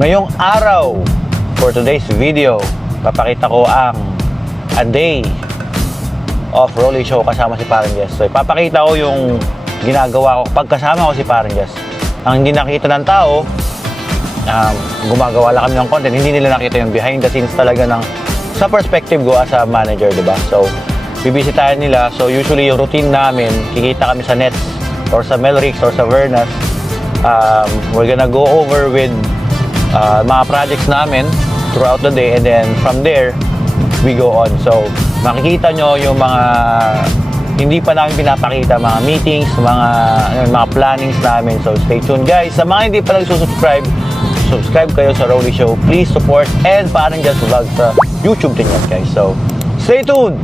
Ngayong araw, for today's video, papakita ko ang a day of Rolly Show kasama si Parang Jess. So ipapakita ko yung ginagawa ko pag kasama ko si Parang Jess. Ang hindi nakita ng tao, gumagawa lang kami ng content, hindi nila nakita yung behind the scenes talaga ng sa perspective ko as a manager, diba? So bibisitahin nila. So usually yung routine namin, kikita kami sa Nets or sa Melrix or sa Vernas. We're gonna go over with mga projects namin throughout the day, and then from there we go on. So makikita nyo yung mga hindi pa namin pinapakita, mga meetings, mga plannings namin. So stay tuned guys. Sa mga hindi pa nagsusubscribe, subscribe kayo sa Rolly Show. Please support and Parang Jess Vlog sa YouTube din yan guys. So stay tuned.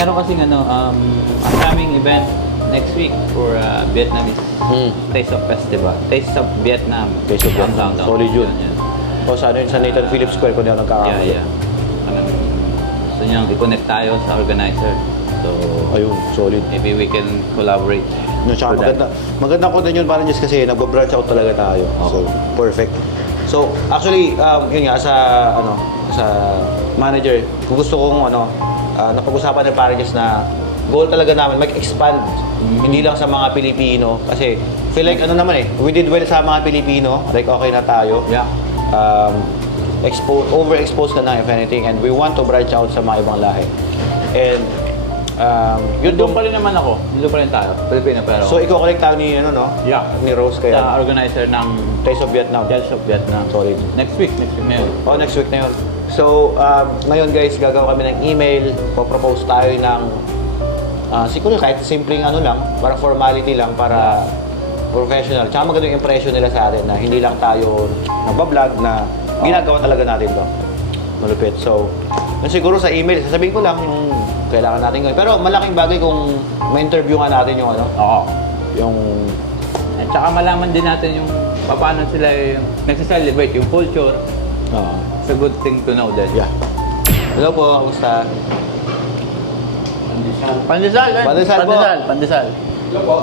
Meron kasing upcoming event next week for Vietnamese Taste of Festival. Taste of Vietnam. Taste of Vietnam. Solid yun. O sa Nathan Phillips Square kung di ako nagkakaroon. Yeah. Gusto niyang i-connect tayo sa organizer. So, ayun, solid. Maybe we can collaborate. No, tsaka magandang content yun Parang Jess kasi nagbo-branch out talaga tayo. Okay. So, perfect. So, actually, yun nga, sa manager, kung gusto kong napag-usapan ng Parang Jess na goal talaga namin, mag-expand. Hindi lang sa mga Pilipino. Kasi, feel like we did well sa mga Pilipino. Like, okay na tayo. Yeah. Overexposed ka na if anything. And we want to branch out sa mga ibang lahi. And, Doon pa rin naman ako. Doon pa rin tayo. Pilipino pero. So, i-collect tayo ni, Yeah. ni Rose kaya. Sa organizer ng Taste of Vietnam. Taste of Vietnam. Solid. Next week na yun. Next week na yun. So, ngayon guys, gagawa kami ng email. Propose tayo ng siguro kahit simpleng lang, para formality lang, para professional. Tsaka magandang impression nila sa atin na hindi lang tayo nagbablog, na ginagawa talaga natin to. Malupit. So, siguro sa email, sasabihin ko lang yung kailangan natin gawin. Pero malaking bagay kung ma-interview nga natin yung Oo. yung... At saka malaman din natin yung paano sila yung nagsa-celebrate, yung culture. It's a good thing to know then. Yeah. Hello po, kamusta? Pandesal. Pandesal. Hello po.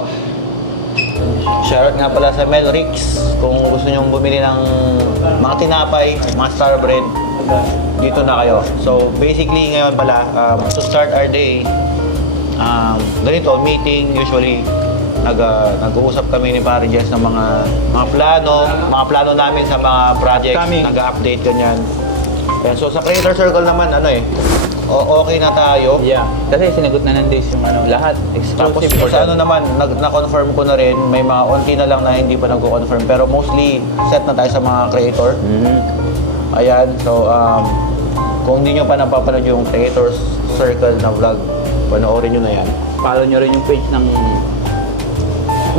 Shoutout nga pala sa Melrix. Kung gusto nyong bumili ng mga tinapay, mga star bread, dito na kayo. So basically ngayon pala, to start our day, ganito, meeting, usually nag-uusap kami ni Parang Jess ng mga plano namin sa mga projects, nag-update ganyan. So sa creator circle naman, okay na tayo. Yeah. Kasi sinagot na ng days yung lahat. Tapos Exclusive for sa them. naman, na-confirm ko na rin, may mga onti na lang na hindi pa nagko-confirm. Pero mostly, set na tayo sa mga creator. Ayan, so kung hindi nyo pa napapanood yung creator circle na vlog, panoorin nyo na yan. Follow nyo rin yung page ng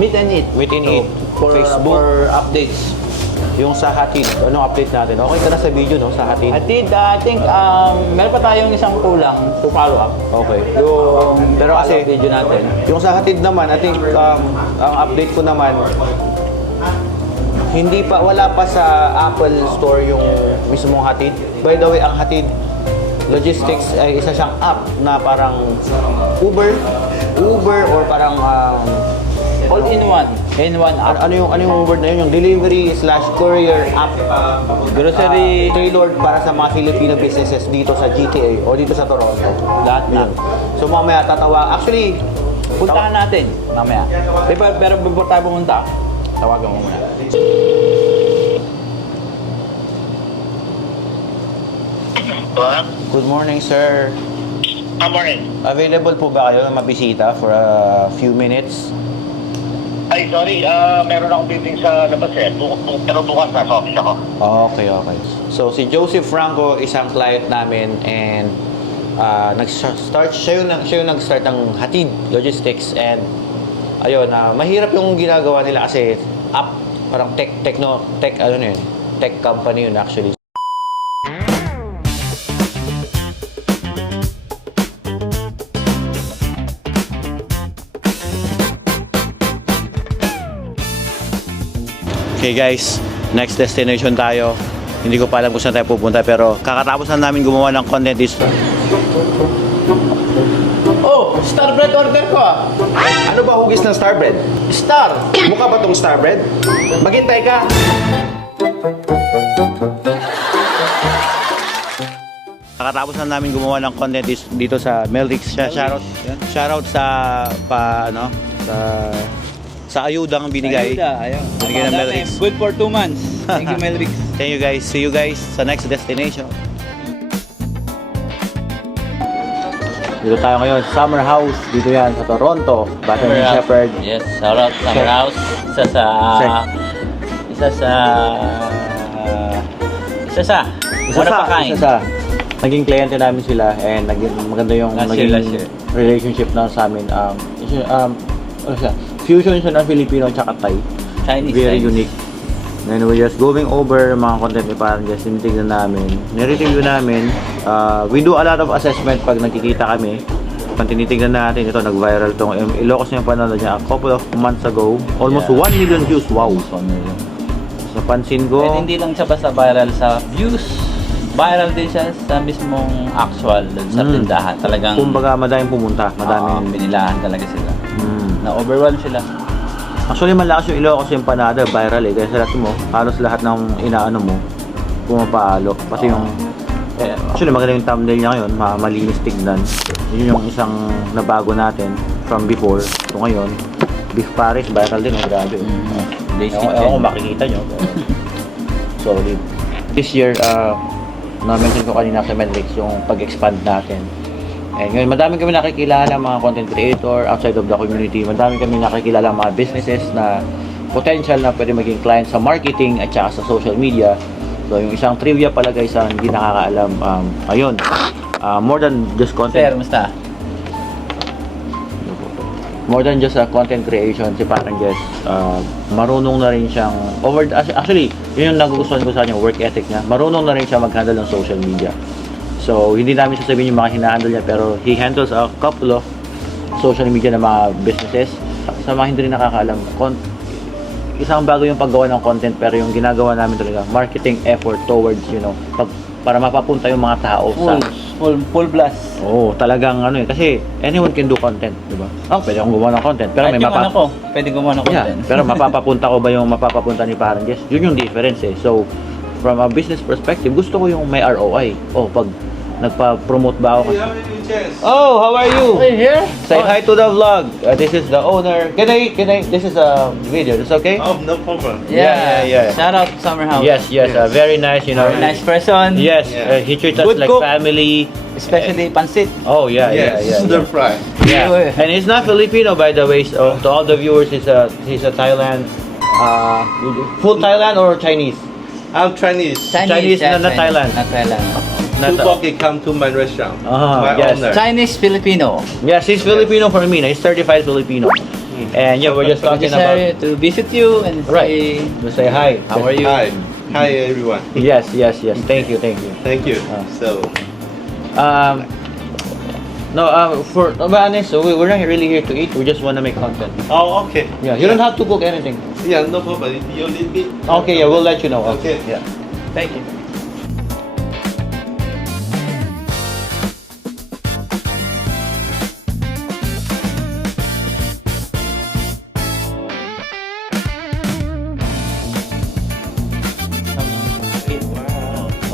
Meet and Eat. Meet and Eat. For updates. Yung sa Hatid, anong update natin? Okay ka na sa video, no? Sa Hatid? Hatid, I think meron pa tayong isang kulang to follow up. Okay. Pero kasi video natin. Yung sa Hatid naman, I think ang update ko naman, wala pa sa Apple Store yung mismong Hatid. By the way, ang Hatid Logistics ay isa siyang app na parang Uber or parang All-in-one. In-one app. ano yung word na yun? Yung delivery/courier app. Grocery. Tailored para sa mga Filipino businesses dito sa GTA o dito sa Toronto. Lahat na. Yun. So mamaya tatawa. Actually, Puntahan natin mamaya. Pero before tayo pumunta, tawagan mo muna. good morning, sir. Morning. Available po ba kayo na mabisita for a few minutes? Ay, sorry. Meron akong meeting sa labas pero bukas nasa office ako. Okay. So, si Joseph Franco, isang client namin, and siya yung nag-start ng Hatid Logistics, and ayun, mahirap yung ginagawa nila kasi app, parang tech company yun actually. Okay guys, next destination tayo. Hindi ko pa alam kung saan tayo pupunta, pero kakatapos na namin gumawa ng content this. Oh! Starbread order ko ah. Ano ba hugis ng Starbread? Star. Mukha ba tong Starbread? Maghintay ka. Nakatapos na namin gumawa ng content dito sa Melrix. Shoutout sa sa ayudang binigay. Ayun. Binigay ng Melrix. Good for 2 months. Thank you, Melrix. Thank you guys. See you guys sa next destination. Dito tayo ngayon, Summer House. Dito yan sa Toronto. Bata ni Shepherd. Yes, shout out Summer House. Isa sa Naging kliyente namin sila and naging maganda yung Last year. relationship na sa amin. Ano siya? Fusion siya ng Filipino at Thai. Chinese. Very unique. And we're just going over mga content ni parang just tinitignan namin. Nire-review namin. We do a lot of assessment pag nagkikita kami. Pag tinitignan natin, ito nag-viral tong Ilocos yung panonood niya a couple of months ago. Almost 1 million views. Wow! So pansin ko. And hindi lang siya basta viral sa views. Viral din siya sa mismong actual dun sa tindahan. Talagang Kumbaga madaming pumunta. Madaming binilahan talaga sila. Na-overwhelm sila. Actually, malakas yung Ilocos yung panada, viral eh. Kaya sa lahat mo, halos lahat ng inaano mo, pumapalo. Pati yung, actually maganda yung thumbnail niya ngayon, malinis tignan. Yun yung isang nabago natin from before. So ngayon, Beef Paris, viral din, grabe. Ewan ko makikita nyo. Solid. This year, na-mention ko kanina sa Melrix yung pag-expand natin. And ngayon, madami kami nakikilala mga content creator outside of the community. Madami kami nakikilala mga businesses na potential na pwede maging client sa marketing at saka sa social media. So, yung isang trivia pala guys, hindi nakakaalam. Ayun, more than just content. Sir, musta? More than just content creation, si parang Jess, marunong na rin siyang, actually, yun yung nagugustuhan ko sa kanya, work ethic niya. Marunong na rin siya mag-handle ng social media. So, hindi namin sasabihin yung mga hinahandle niya, pero he handles a couple of social media na mga businesses. Sa mga hindi rin nakakaalam, isang bago yung paggawa ng content, pero yung ginagawa namin talaga, marketing effort towards, para mapapunta yung mga tao sa... Full blast. Oo, talagang kasi anyone can do content, di ba? Pwede akong gumawa ng content, pero may pwede gumawa ng content. pero mapapapunta ko ba yung mapapapunta ni parang Jess? Yun yung difference eh. So, from a business perspective, gusto ko yung may ROI. Pag nagpa-promote ba ako kasi... Oh, how are you? Hey, here? Say hi to the vlog. This is the owner. Can I, this is a video. It's okay? Oh, no problem. Yeah. Shout out to Summer House. Yes. Very nice, Very nice person. Yes, Yeah. he treats us Good like cook. family. Especially pansit. Oh, yeah. Stir fry. Yeah. And he's not Filipino, by the way. So to all the viewers, he's a Thailand. Full Thailand or Chinese? I'm Chinese. Chinese, not Thailand. Not Thailand. Tupoki, come to my restaurant. My Yes. owner. Chinese Filipino. Yes, he's Filipino for me. He's certified Filipino. And yeah, we're just talking Just about. to visit you and Right. say To say hi. how are you? Hi everyone. Yes. Thank you. Thank you. So, For to be honest, so we're not really here to eat. We just want to make content. okay. Yeah, you don't have to cook anything. Yeah, no problem. You leave me. Okay, yeah, we'll let you know. Okay. Yeah. Thank you.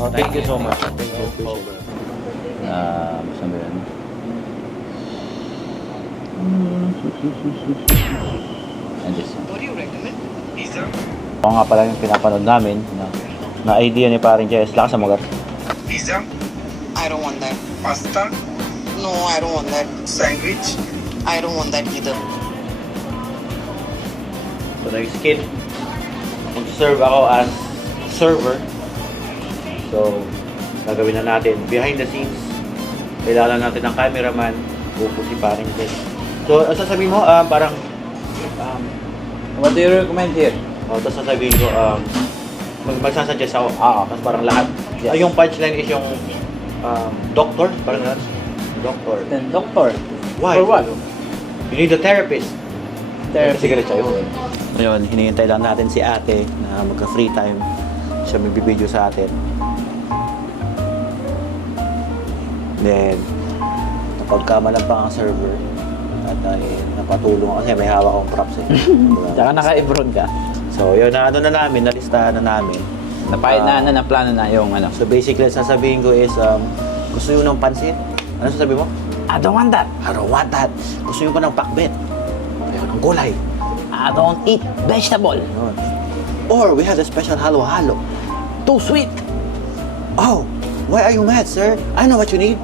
Oh, thank you so much. Thank you. Appreciate it. Saan ba yan? And this one. Ako nga pala yung pinapanood namin na idea ni paring Jess. Lakas ang magat. Pizza? I don't want that. Pasta? No, I don't want that. Sandwich? I don't want that either. So, nag-skip. Mag-serve ako as server. So, gagawin na natin. Behind the scenes, kailangan natin ng cameraman. Buko si paring Jess. So, ang sasabihin mo, parang... What do you recommend here? Tapos sasabihin ko, magsasuggest ako, tapos parang lahat. Yes. Yung punchline is yung doctor, parang gano'n. Doctor. Then doctor. Why? For what? You need a therapist. Therapy. Sigaret siya yun. Ngayon, hinihintay lang natin si ate na magka-free time. Siya magbibideo sa atin. Then, napagkamalan pa ang server. at napatulong ako kasi may hawak akong props eh. Tsaka naka-Ebron ka. So yun, na ano na namin, nalistahan na namin. Na plano na yung ano. So basically, sasabihin ko is, gusto nyo ng pansit? Ano sasabihin mo? I don't want that. I don't want that. Gusto nyo pa ng pakbet? Ayaw ng gulay. I don't eat vegetable. Yun. Or we have a special halo-halo. Too sweet. Oh, why are you mad, sir? I know what you need.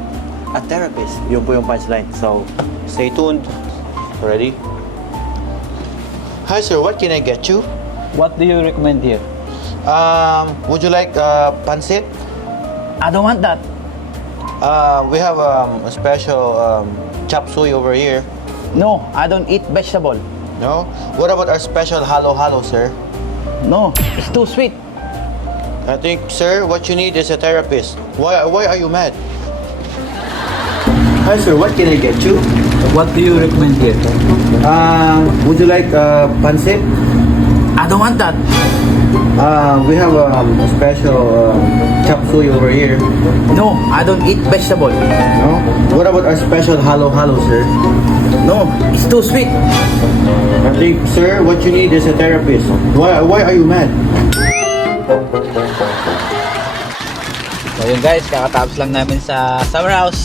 A therapist. Yun po yung punchline. So, stay tuned. Ready? Hi, sir. What can I get you? What do you recommend here? Would you like pancit? I don't want that. We have a special chop suey over here. No, I don't eat vegetable. No? What about our special halo-halo, sir? No, it's too sweet. I think, sir, what you need is a therapist. Why are you mad? Hi, sir. What can I get you? What do you recommend here? Would you like pancit? I don't want that. We have a special chop suey over here. No, I don't eat vegetable. No? What about our special halo-halo, sir? No, it's too sweet. I think, sir, what you need is a therapist. Why are you mad? So yun guys, kakatapos lang namin sa Summer House.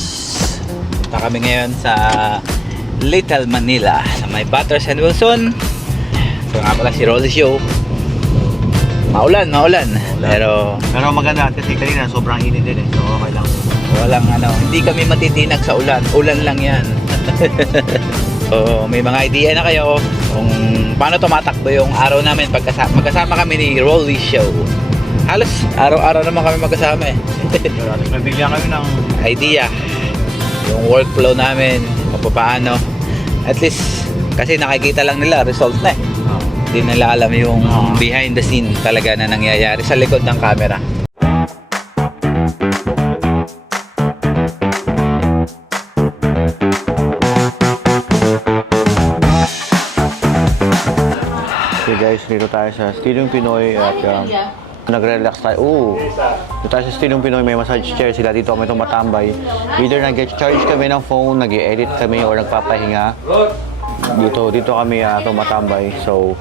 Punta kami ngayon sa Little Manila sa may Butters and Wilson. So nga pala si Rolly Show. Maulan. Pero maganda kasi kanina sobrang init din eh. So okay lang. walang hindi kami matitinag sa ulan. Ulan lang yan. So may mga idea na kayo kung paano tumatakbo yung araw namin magkasama kami ni Rolly Show. Halos araw-araw naman kami magkasama eh. Nabigyan kami ng Idea yung workflow namin kung paano. At least kasi nakikita lang nila result na eh. Hindi nila alam yung behind the scene talaga na nangyayari sa likod ng camera. Okay guys, dito tayo sa Stadium Pinoy at nagre-relax tayo. Dito tayo sa Stadium Pinoy, may massage chair sila. Dito kami tumatambay. Either nag-charge kami ng phone, nag-edit kami, or nagpapahinga. Dito kami tumatambay. So,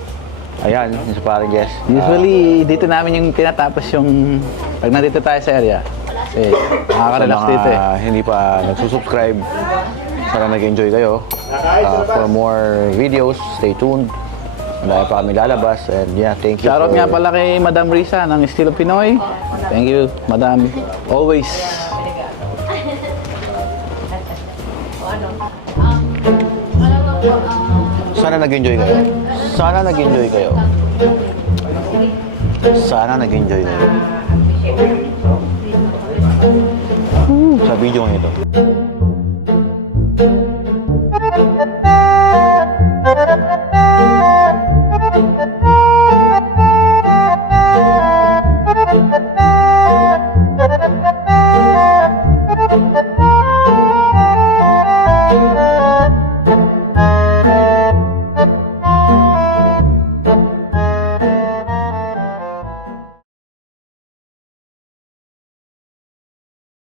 ayan, yung sa parang guest. Usually dito namin yung tinatapos yung pag nandito tayo sa area. Nakaka-relax dito eh. Hindi pa nagsusubscribe, sana nag-enjoy kayo. For more videos, stay tuned. Dahil pa kami lalabas. And yeah, thank you. Shoutout nga pala kay Madam Risa ng Estilo Pinoy. Thank you, Madam. Always. Sana nag-enjoy kayo. Sana nag-enjoy kayo. Sana nag-enjoy kayo. Sa video ito.